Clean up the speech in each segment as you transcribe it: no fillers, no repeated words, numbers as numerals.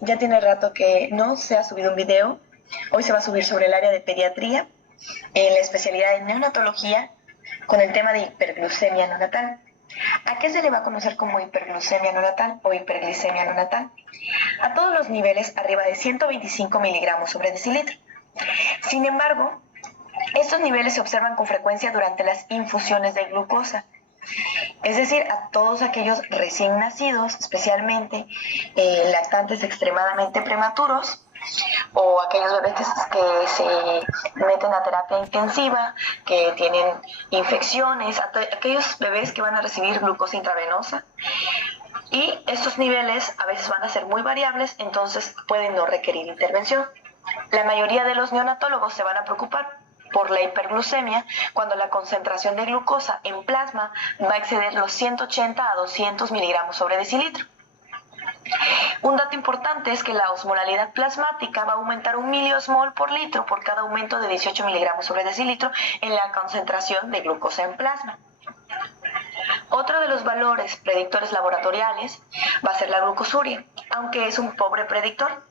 Ya tiene rato que no se ha subido un video. Hoy se va a subir sobre el área de pediatría, en la especialidad de neonatología, con el tema de hiperglucemia neonatal. ¿A qué se le va a conocer como hiperglucemia neonatal o hiperglicemia neonatal? A todos los niveles arriba de 125 miligramos sobre decilitro. Sin embargo, estos niveles se observan con frecuencia durante las infusiones de glucosa. Es decir, a todos aquellos recién nacidos, especialmente lactantes extremadamente prematuros, o aquellos bebés que se meten a terapia intensiva, que tienen infecciones, aquellos bebés que van a recibir glucosa intravenosa. Y estos niveles a veces van a ser muy variables, entonces pueden no requerir intervención. La mayoría de los neonatólogos se van a preocupar por la hiperglucemia cuando la concentración de glucosa en plasma va a exceder los 180 a 200 miligramos sobre decilitro. Un dato importante es que la osmolalidad plasmática va a aumentar 1 miliosmol por litro por cada aumento de 18 miligramos sobre decilitro en la concentración de glucosa en plasma. Otro de los valores predictores laboratoriales va a ser la glucosuria, aunque es un pobre predictor,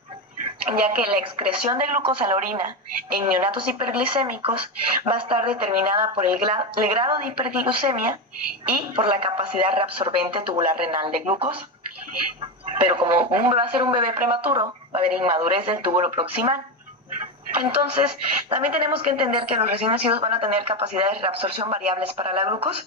ya que la excreción de glucosa en la orina en neonatos hiperglicémicos va a estar determinada por el grado de hiperglucemia y por la capacidad reabsorbente tubular renal de glucosa. Pero como va a ser un bebé prematuro, va a haber inmadurez del túbulo proximal. Entonces, también tenemos que entender que los recién nacidos van a tener capacidades de reabsorción variables para la glucosa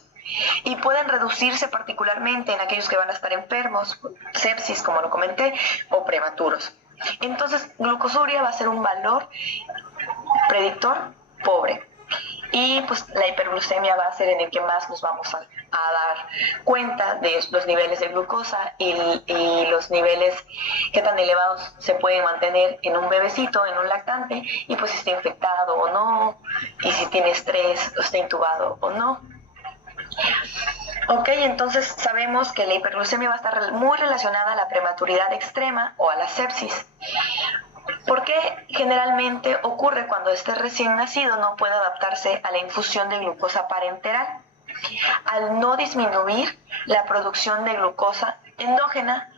y pueden reducirse particularmente en aquellos que van a estar enfermos, sepsis, como lo comenté, o prematuros. Entonces, glucosuria va a ser un valor predictor pobre. Y pues la hiperglucemia va a ser en el que más nos vamos a dar cuenta de los niveles de glucosa y los niveles que tan elevados se pueden mantener en un bebecito, en un lactante, y pues si está infectado o no, y si tiene estrés o está intubado o no. Ok, entonces sabemos que la hiperglucemia va a estar muy relacionada a la prematuridad extrema o a la sepsis. ¿Por qué generalmente ocurre cuando este recién nacido no puede adaptarse a la infusión de glucosa parenteral? Al no disminuir la producción de glucosa endógena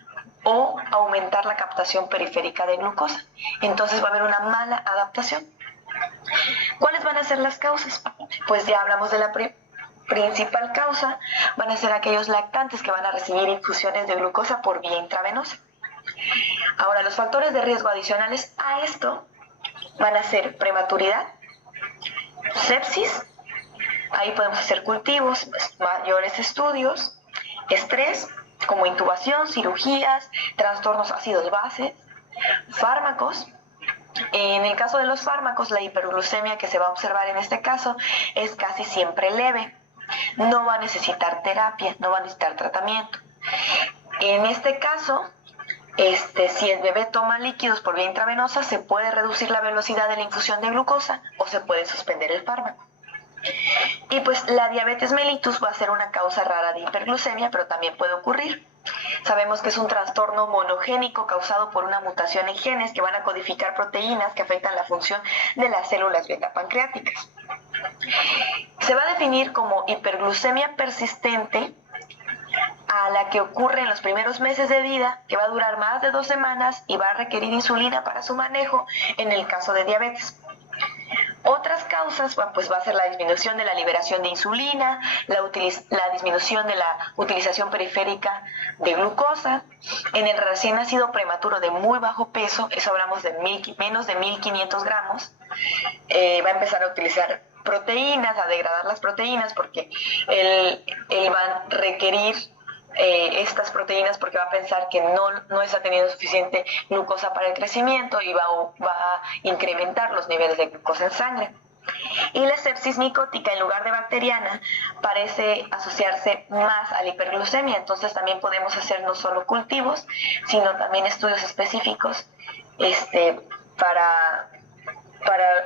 o aumentar la captación periférica de glucosa. Entonces va a haber una mala adaptación. ¿Cuáles van a ser las causas? Pues ya hablamos de la principal causa, van a ser aquellos lactantes que van a recibir infusiones de glucosa por vía intravenosa. Ahora, los factores de riesgo adicionales a esto van a ser prematuridad, sepsis, ahí podemos hacer cultivos, mayores estudios, estrés, como intubación, cirugías, trastornos ácidos base, fármacos. En el caso de los fármacos, la hiperglucemia que se va a observar en este caso es casi siempre leve. No va a necesitar terapia, no va a necesitar tratamiento. En este caso, si el bebé toma líquidos por vía intravenosa, se puede reducir la velocidad de la infusión de glucosa o se puede suspender el fármaco. Y pues la diabetes mellitus va a ser una causa rara de hiperglucemia, pero también puede ocurrir. Sabemos que es un trastorno monogénico causado por una mutación en genes que van a codificar proteínas que afectan la función de las células beta pancreáticas. Se va a definir como hiperglucemia persistente a la que ocurre en los primeros meses de vida, que va a durar más de 2 semanas y va a requerir insulina para su manejo en el caso de diabetes. Otras causas, pues va a ser la disminución de la liberación de insulina, la disminución de la utilización periférica de glucosa. En el recién nacido prematuro de muy bajo peso, eso hablamos de menos de 1500 gramos, va a empezar a utilizar proteínas, a degradar las proteínas, porque él va a requerir estas proteínas porque va a pensar que no está teniendo suficiente glucosa para el crecimiento y va a incrementar los niveles de glucosa en sangre. Y la sepsis micótica en lugar de bacteriana parece asociarse más a la hiperglucemia, entonces también podemos hacer no solo cultivos, sino también estudios específicos para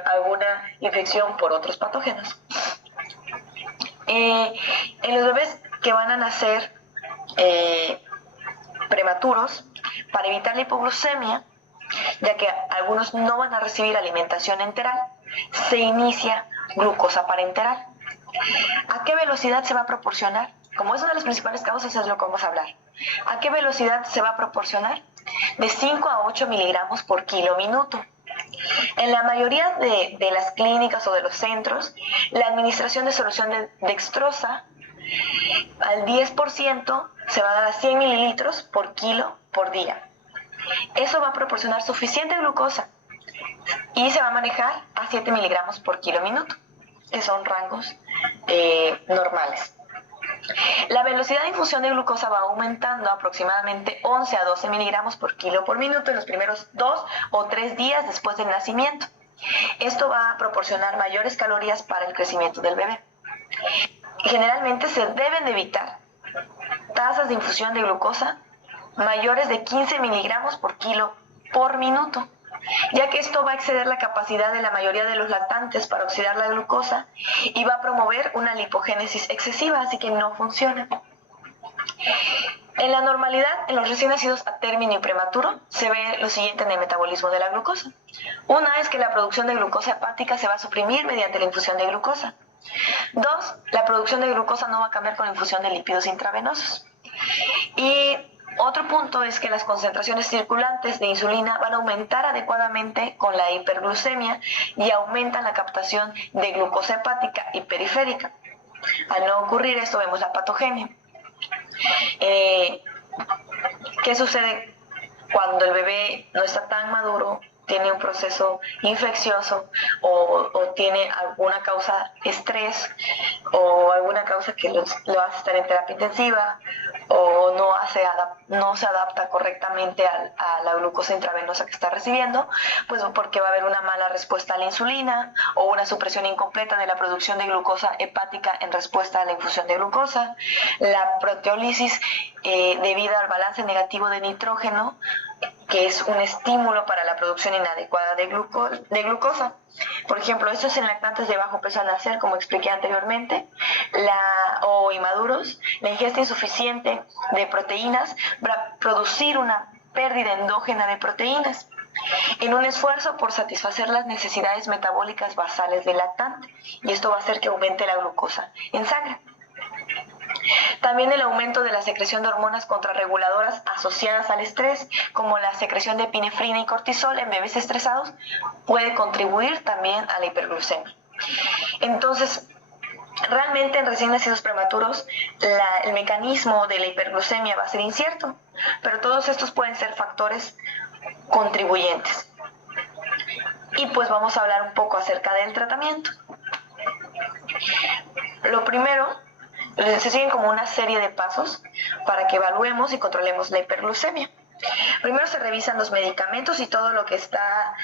alguna infección por otros patógenos. En los bebés que van a nacer prematuros, para evitar la hipoglucemia, ya que algunos no van a recibir alimentación enteral, se inicia glucosa parenteral. ¿A qué velocidad se va a proporcionar? Como es una de las principales causas, es lo que vamos a hablar. ¿A qué velocidad se va a proporcionar? de 5 a 8 miligramos por kilo minuto. En la mayoría de las clínicas o de los centros, la administración de solución de dextrosa al 10% se va a dar a 100 mililitros por kilo por día. Eso va a proporcionar suficiente glucosa y se va a manejar a 7 miligramos por kilo minuto, que son rangos normales. La velocidad de infusión de glucosa va aumentando aproximadamente 11 a 12 miligramos por kilo por minuto en los primeros 2 o 3 días después del nacimiento. Esto va a proporcionar mayores calorías para el crecimiento del bebé. Generalmente se deben de evitar tasas de infusión de glucosa mayores de 15 miligramos por kilo por minuto, ya que esto va a exceder la capacidad de la mayoría de los lactantes para oxidar la glucosa y va a promover una lipogénesis excesiva, así que no funciona. En la normalidad, en los recién nacidos a término y prematuro, se ve lo siguiente en el metabolismo de la glucosa. Una es que la producción de glucosa hepática se va a suprimir mediante la infusión de glucosa. 2, la producción de glucosa no va a cambiar con la infusión de lípidos intravenosos. Y otro punto es que las concentraciones circulantes de insulina van a aumentar adecuadamente con la hiperglucemia y aumentan la captación de glucosa hepática y periférica. Al no ocurrir esto, vemos la patogenia. ¿Qué sucede cuando el bebé no está tan maduro, tiene un proceso infeccioso o tiene alguna causa estrés o alguna causa que lo hace estar en terapia intensiva o no se adapta correctamente a la glucosa intravenosa que está recibiendo? Pues porque va a haber una mala respuesta a la insulina o una supresión incompleta de la producción de glucosa hepática en respuesta a la infusión de glucosa, la proteólisis debido al balance negativo de nitrógeno, que es un estímulo para la producción inadecuada de glucosa. Por ejemplo, estos en lactantes de bajo peso al nacer, como expliqué anteriormente, o inmaduros, la ingesta insuficiente de proteínas va a producir una pérdida endógena de proteínas en un esfuerzo por satisfacer las necesidades metabólicas basales del lactante, y esto va a hacer que aumente la glucosa en sangre. También el aumento de la secreción de hormonas contrarreguladoras asociadas al estrés, como la secreción de epinefrina y cortisol en bebés estresados, puede contribuir también a la hiperglucemia. Entonces, realmente en recién nacidos prematuros, el mecanismo de la hiperglucemia va a ser incierto, pero todos estos pueden ser factores contribuyentes. Y pues vamos a hablar un poco acerca del tratamiento. Lo primero, se siguen como una serie de pasos para que evaluemos y controlemos la hiperglucemia. Primero se revisan los medicamentos y todo lo que está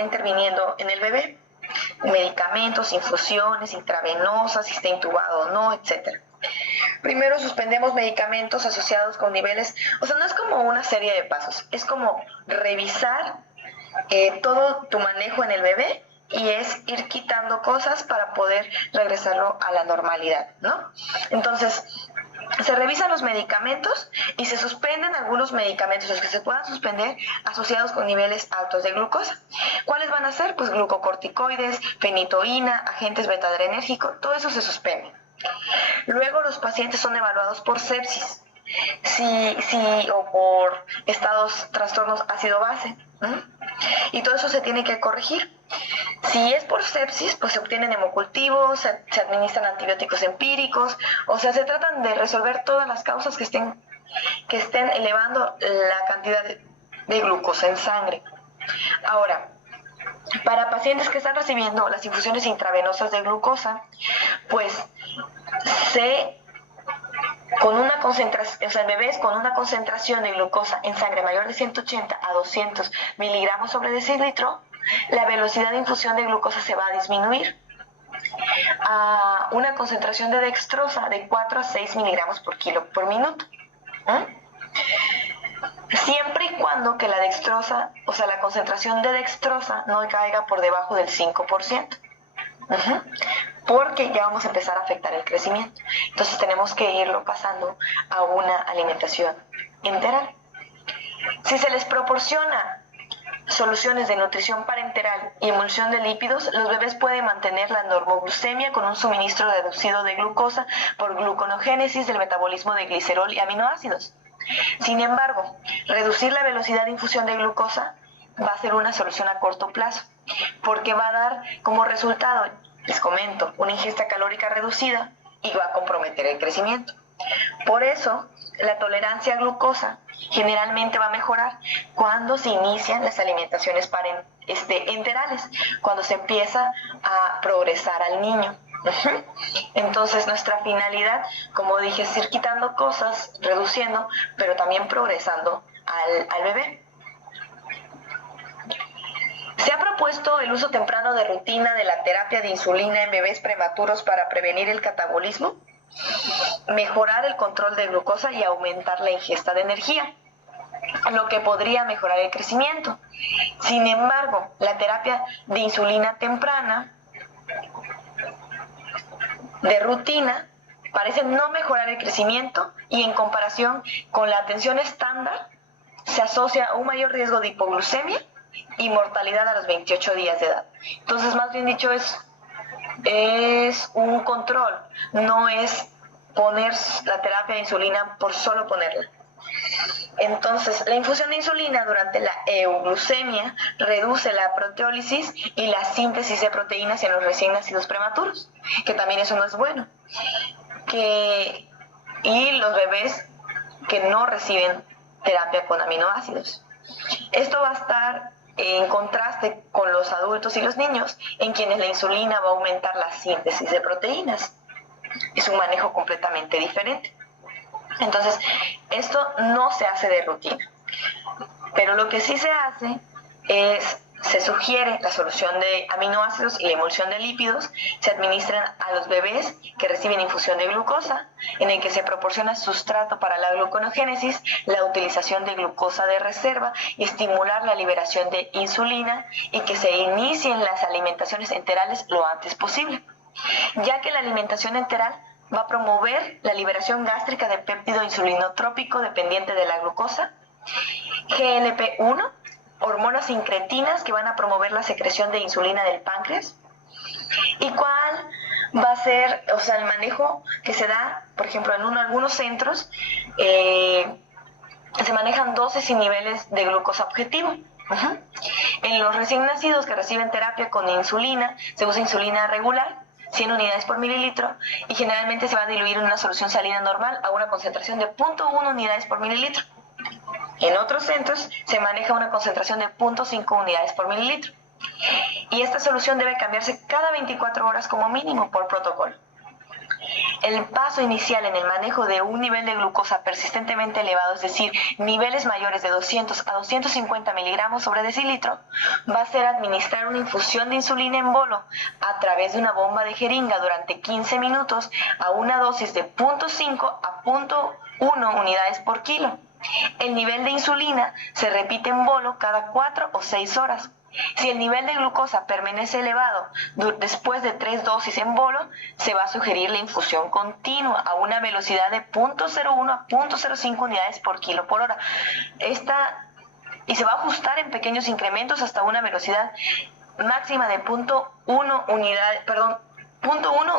interviniendo en el bebé. Medicamentos, infusiones intravenosas, si está intubado o no, etc. Primero suspendemos medicamentos asociados con niveles, o sea, no es como una serie de pasos, es como revisar todo tu manejo en el bebé, y es ir quitando cosas para poder regresarlo a la normalidad, ¿no? Entonces, se revisan los medicamentos y se suspenden algunos medicamentos, los que se puedan suspender, asociados con niveles altos de glucosa. ¿Cuáles van a ser? Pues glucocorticoides, fenitoína, agentes beta-adrenérgicos, todo eso se suspende. Luego los pacientes son evaluados por sepsis, o por trastornos ácido-base, y todo eso se tiene que corregir. Si es por sepsis, pues se obtienen hemocultivos, se administran antibióticos empíricos, o sea, se tratan de resolver todas las causas que estén elevando la cantidad de glucosa en sangre. Ahora, para pacientes que están recibiendo las infusiones intravenosas de glucosa, pues bebés con una concentración de glucosa en sangre mayor de 180 a 200 miligramos sobre decilitro, la velocidad de infusión de glucosa se va a disminuir a una concentración de dextrosa de 4 a 6 miligramos por kilo por minuto. Siempre y cuando que la dextrosa, o sea, la concentración de dextrosa no caiga por debajo del 5%. Porque ya vamos a empezar a afectar el crecimiento. Entonces tenemos que irlo pasando a una alimentación enteral. Si se les proporciona soluciones de nutrición parenteral y emulsión de lípidos, los bebés pueden mantener la normoglucemia con un suministro reducido de glucosa por gluconogénesis del metabolismo de glicerol y aminoácidos. Sin embargo, reducir la velocidad de infusión de glucosa va a ser una solución a corto plazo, porque va a dar como resultado, les comento, una ingesta calórica reducida y va a comprometer el crecimiento. Por eso, la tolerancia a glucosa generalmente va a mejorar cuando se inician las alimentaciones enterales, cuando se empieza a progresar al niño. Entonces nuestra finalidad, como dije, es ir quitando cosas, reduciendo, pero también progresando al bebé. Se ha propuesto el uso temprano de rutina de la terapia de insulina en bebés prematuros para prevenir el catabolismo, mejorar el control de glucosa y aumentar la ingesta de energía, lo que podría mejorar el crecimiento. Sin embargo, la terapia de insulina temprana de rutina parece no mejorar el crecimiento y en comparación con la atención estándar se asocia a un mayor riesgo de hipoglucemia y mortalidad a los 28 días de edad. Entonces, más bien dicho, es un control, no es poner la terapia de insulina por solo ponerla. Entonces, la infusión de insulina durante la euglucemia reduce la proteólisis y la síntesis de proteínas en los recién nacidos prematuros, que también eso no es bueno. Y los bebés que no reciben terapia con aminoácidos. Esto va a estar en contraste con los adultos y los niños, en quienes la insulina va a aumentar la síntesis de proteínas. Es un manejo completamente diferente. Entonces, esto no se hace de rutina. Pero lo que sí se hace es, se sugiere la solución de aminoácidos y la emulsión de lípidos, se administran a los bebés que reciben infusión de glucosa, en el que se proporciona sustrato para la gluconogénesis, la utilización de glucosa de reserva y estimular la liberación de insulina y que se inicien las alimentaciones enterales lo antes posible, ya que la alimentación enteral va a promover la liberación gástrica de péptido insulinotrópico dependiente de la glucosa, GLP-1, hormonas incretinas que van a promover la secreción de insulina del páncreas. ¿Y cuál va a ser, el manejo que se da, por ejemplo, en algunos centros, se manejan dosis y niveles de glucosa objetivo? En los recién nacidos que reciben terapia con insulina, se usa insulina regular, 100 unidades por mililitro, y generalmente se va a diluir en una solución salina normal a una concentración de 0.1 unidades por mililitro. En otros centros se maneja una concentración de 0.5 unidades por mililitro. Y esta solución debe cambiarse cada 24 horas como mínimo por protocolo. El paso inicial en el manejo de un nivel de glucosa persistentemente elevado, es decir, niveles mayores de 200 a 250 miligramos sobre decilitro, va a ser administrar una infusión de insulina en bolo a través de una bomba de jeringa durante 15 minutos a una dosis de 0.5 a 0.1 unidades por kilo. El nivel de insulina se repite en bolo cada 4 o 6 horas. Si el nivel de glucosa permanece elevado después de 3 dosis en bolo, se va a sugerir la infusión continua a una velocidad de 0.01 a 0.05 unidades por kilo por hora. Y se va a ajustar en pequeños incrementos hasta una velocidad máxima de 0.1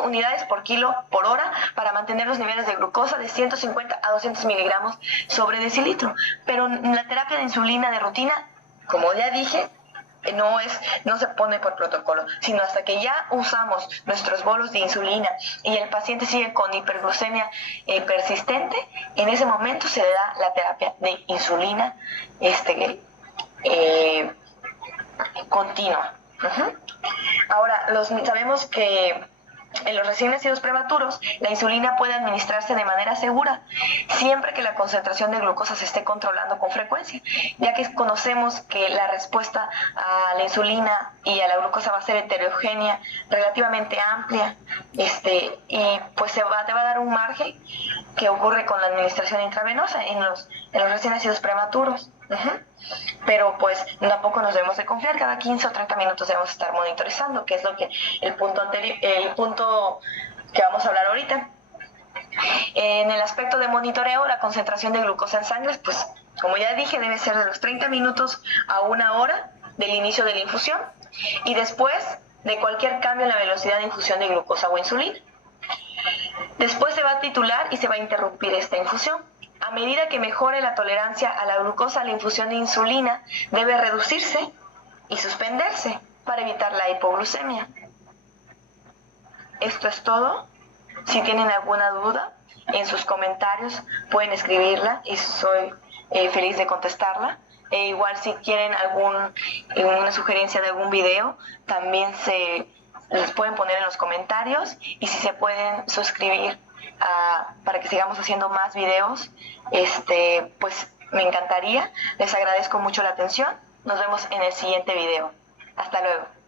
unidades por kilo por hora para mantener los niveles de glucosa de 150 a 200 miligramos sobre decilitro. Pero la terapia de insulina de rutina, como ya dije, no se pone por protocolo, sino hasta que ya usamos nuestros bolos de insulina y el paciente sigue con hiperglucemia persistente, en ese momento se le da la terapia de insulina continua. Ahora, sabemos que en los recién nacidos prematuros, la insulina puede administrarse de manera segura, siempre que la concentración de glucosa se esté controlando con frecuencia, ya que conocemos que la respuesta a la insulina y a la glucosa va a ser heterogénea, relativamente amplia, y pues te va a dar un margen que ocurre con la administración intravenosa en los recién nacidos prematuros. Pero pues tampoco nos debemos de confiar, cada 15 o 30 minutos debemos estar monitorizando, que es el punto que vamos a hablar ahorita. En el aspecto de monitoreo, la concentración de glucosa en sangre, pues como ya dije, debe ser de los 30 minutos a 1 hora del inicio de la infusión y después de cualquier cambio en la velocidad de infusión de glucosa o insulina. Después se va a titular y se va a interrumpir esta infusión. A medida que mejore la tolerancia a la glucosa, la infusión de insulina debe reducirse y suspenderse para evitar la hipoglucemia. Esto es todo. Si tienen alguna duda, en sus comentarios pueden escribirla y soy feliz de contestarla. Igual si quieren una sugerencia de algún video, también les pueden poner en los comentarios, y si se pueden suscribir para que sigamos haciendo más videos, pues me encantaría. Les agradezco mucho la atención. Nos vemos en el siguiente video. Hasta luego.